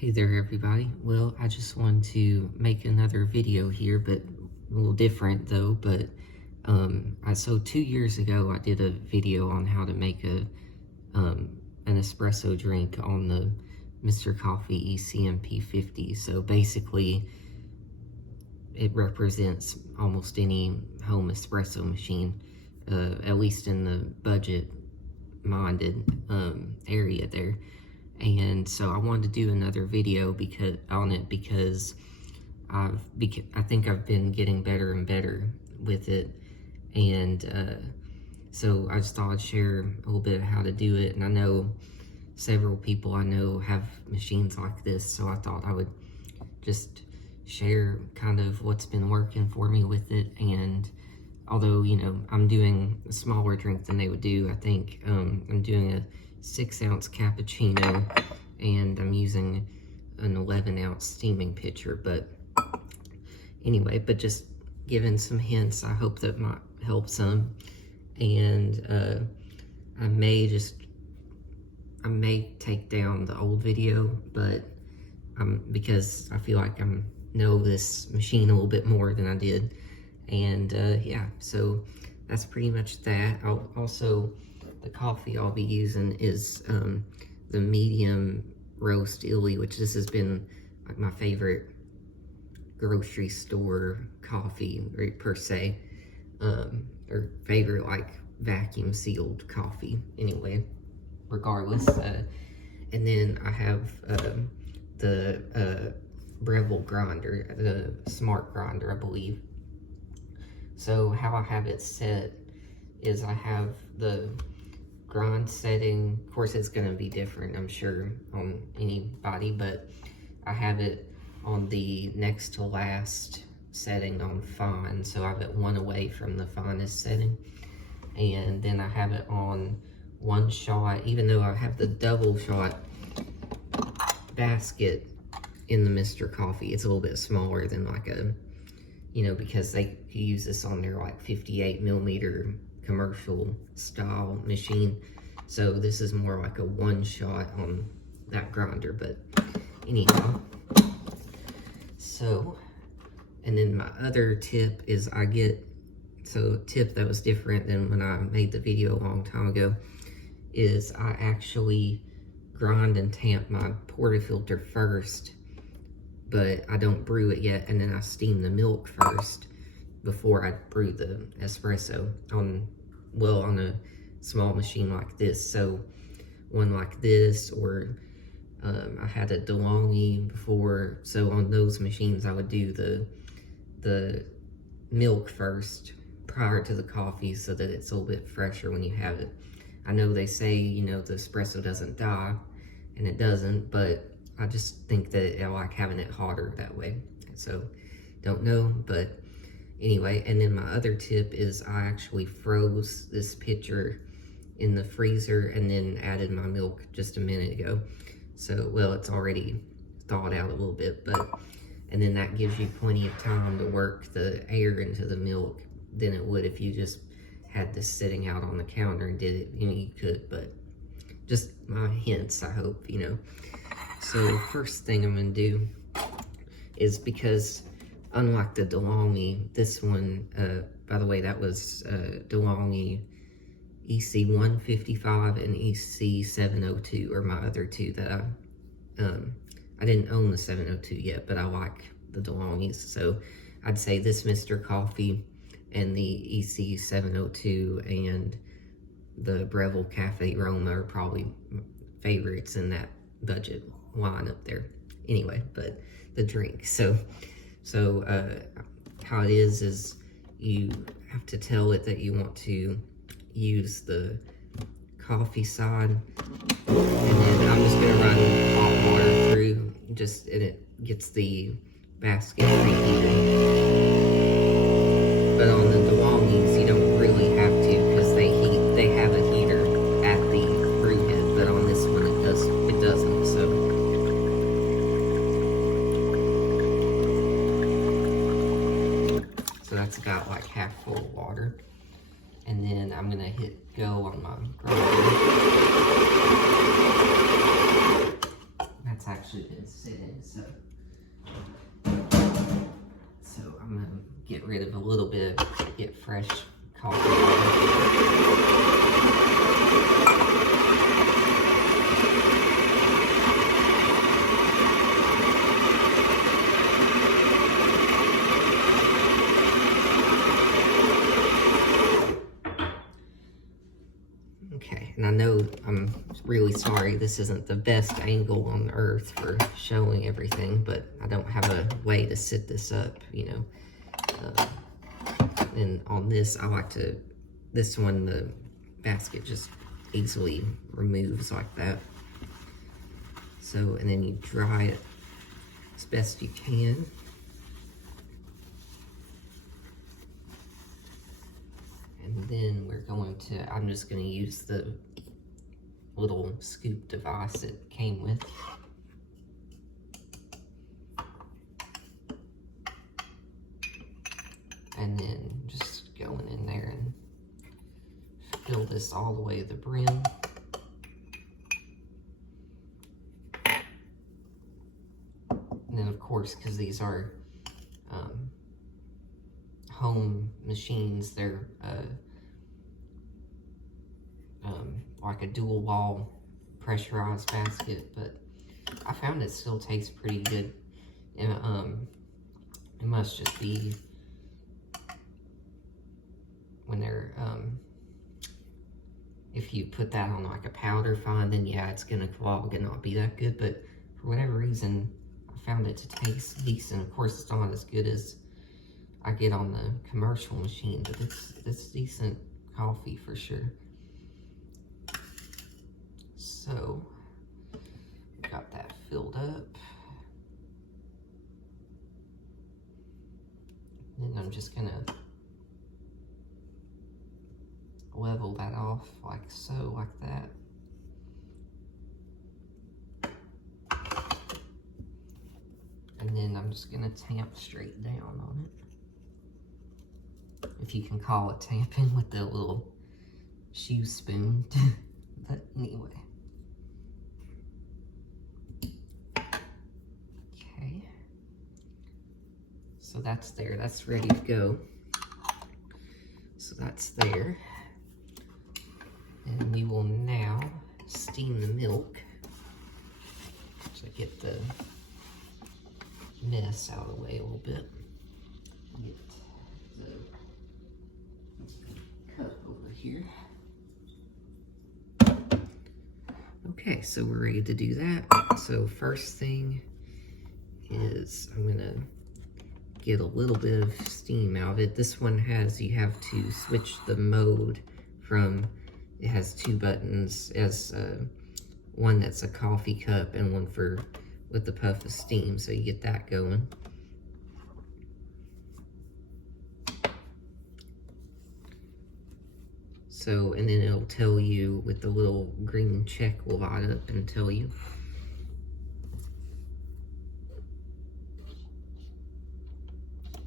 Hey there everybody. Well, I just wanted to make another video here, but a little different though, but so 2 years ago I did a video on how to make an espresso drink on the Mr. Coffee ECMP50. So basically it represents almost any home espresso machine, at least in the budget minded area there. And so I wanted to do another video because I think I've been getting better and better with it, and so I just thought I'd share a little bit of how to do it. And I know several people I know have machines like this, so I thought I would just share kind of what's been working for me with it. And although, you know, I'm doing a smaller drink than they would do, I think I'm doing a 6-ounce cappuccino, and I'm using an 11-ounce steaming pitcher. But anyway, but just giving some hints, I hope that might help some. And I may take down the old video, but because I feel like I know this machine a little bit more than I did. And yeah, so that's pretty much that. The coffee I'll be using is the medium roast illy, which this has been like my favorite grocery store coffee, or per se, or favorite like vacuum sealed coffee. Anyway, regardless, and then I have the Breville grinder, the smart grinder, I believe. So how I have it set is I have the grind setting. Of course, it's going to be different, I'm sure, on anybody, but I have it on the next to last setting on fine, so I have it one away from the finest setting. And then I have it on one shot, even though I have the double shot basket in the Mr. Coffee. It's a little bit smaller than like a, you know, because they use this on their like 58 millimeter commercial style machine. So this is more like a one shot on that grinder. But anyhow, so, and then my other tip is a tip that was different than when I made the video a long time ago, is I actually grind and tamp my portafilter first, but I don't brew it yet, and then I steam the milk first before I brew the espresso on a small machine like this. So one like this, or I had a DeLonghi before, so on those machines I would do the milk first prior to the coffee, so that it's a little bit fresher when you have it. I know they say, you know, the espresso doesn't die, and it doesn't, but I just think that I like having it hotter that way. So don't know, but anyway. And then my other tip is I actually froze this pitcher in the freezer and then added my milk just a minute ago. So, well, it's already thawed out a little bit, and then that gives you plenty of time to work the air into the milk than it would if you just had this sitting out on the counter and did it. You know, you could, but just my hints, I hope, you know. So first thing I'm gonna do is, because unlike the DeLonghi, this one, by the way, that was DeLonghi EC155 and EC702 are my other two that I didn't own the 702 yet, but I like the DeLonghis. So I'd say this Mr. Coffee and the EC702 and the Breville Cafe Roma are probably favorites in that budget line up there. Anyway, but the drink. So how it is you have to tell it that you want to use the coffee side, and then I'm just gonna run hot water through, and it gets the basket preheated. But on the DeLonghis, you don't really have to, because they have a heater at the brew head, but on this one it doesn't. So that's about like half full of water. And then I'm gonna hit go on my grinder. That's actually actually been sitting, so I'm gonna get rid of a little bit, get fresh coffee. Okay, and I know I'm really sorry this isn't the best angle on earth for showing everything, but I don't have a way to sit this up, you know. And on this, I like to, this one, the basket just easily removes like that. So, and then you dry it as best you can. And then we're going to, I'm just going to use the little scoop device it came with. And then just going in there and fill this all the way to the brim. And then of course, because these are home machines, they're like a dual wall pressurized basket, but I found it still tastes pretty good. And it must just be when they're if you put that on like a powder fine, then yeah, it's gonna clog and not be that good. But for whatever reason, I found it to taste decent. Of course, it's not as good as I get on the commercial machine, but it's decent coffee for sure. So, got that filled up. Then I'm just gonna level that off like so, like that. And then I'm just gonna tamp straight down on it. If you can call it tamping with the little shoe spoon. But anyway. Okay. So that's there, that's ready to go. So that's there. And we will now steam the milk to get the mess out of the way a little bit. Get the cup over here. Okay, so we're ready to do that. So first thing is I'm gonna get a little bit of steam out of it. This one has, you have to switch the mode from, it has two buttons, as one that's a coffee cup and one for with the puff of steam, so you get that going. So, and then it'll tell you with the little green check will light up and tell you.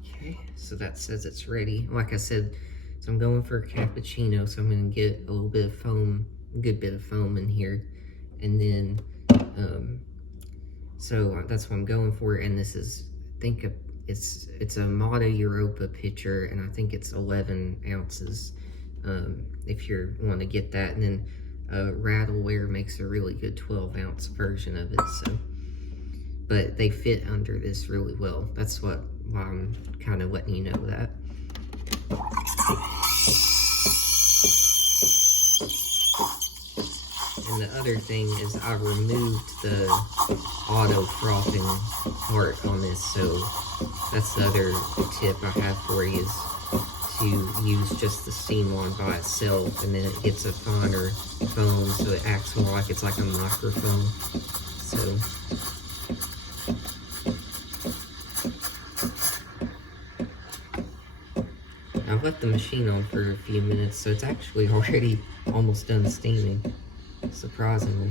Okay, so that says it's ready. Like I said, so I'm going for a cappuccino, so I'm gonna get a little bit of foam, a good bit of foam in here. And then, so that's what I'm going for. And this is, I think it's a Mata Europa pitcher, and I think it's 11 ounces. If you want to get that, and then Rattleware makes a really good 12-ounce version of it. So, but they fit under this really well. That's why I'm kind of letting you know that. And the other thing is I removed the auto frothing part on this, so that's the other tip I have for you, is to use just the steam one by itself, and then it gets a finer foam, so it acts more like it's like a microphone. So I let the machine on for a few minutes, so it's actually already almost done steaming, surprisingly.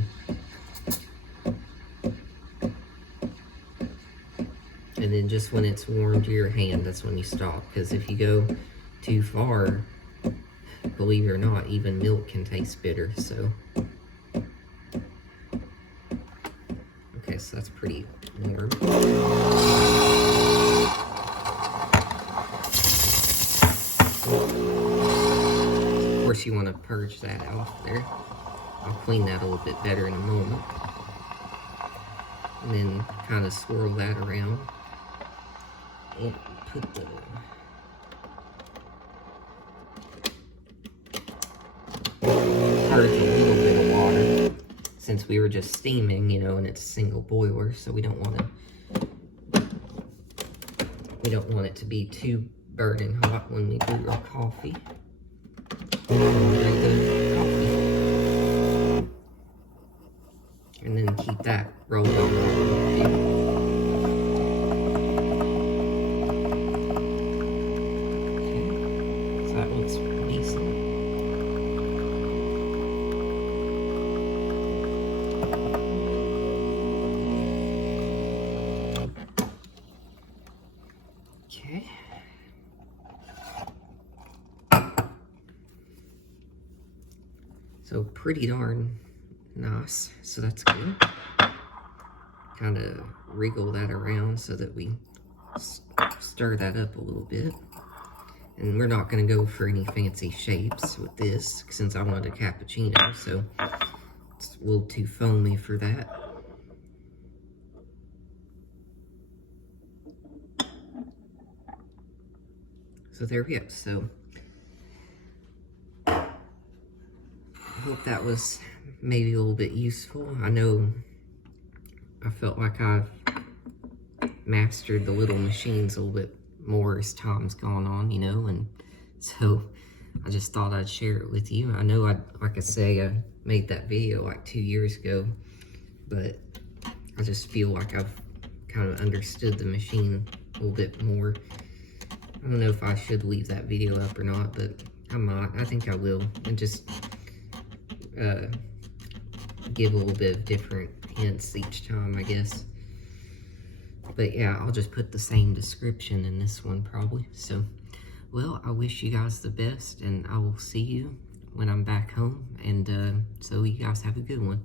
And then just when it's warm to your hand, that's when you stop, because if you go too far, believe it or not, even milk can taste bitter. So Okay, so that's pretty warm. Of course, you want to purge that off there. I'll clean that a little bit better in a moment. And then kind of swirl that around. And put the purge a little bit of water, since we were just steaming, you know, and it's a single boiler, so we don't want it to be too burning hot when we brew our coffee. And then keep that rolling on a little bit. Okay, so that looks decent. Okay. So pretty darn nice, so that's good. Kind of wriggle that around so that we stir that up a little bit. And we're not going to go for any fancy shapes with this, since I wanted a cappuccino, so it's a little too foamy for that. So there we go. So I hope that was maybe a little bit useful. I know I felt like I've mastered the little machines a little bit more as time's gone on, you know, and so I just thought I'd share it with you. I know, like I say, I made that video like 2 years ago, but I just feel like I've kind of understood the machine a little bit more. I don't know if I should leave that video up or not, but I might. I think I will, and just give a little bit of different hints each time, I guess. But yeah, I'll just put the same description in this one probably. So, well, I wish you guys the best, and I will see you when I'm back home. And so you guys have a good one.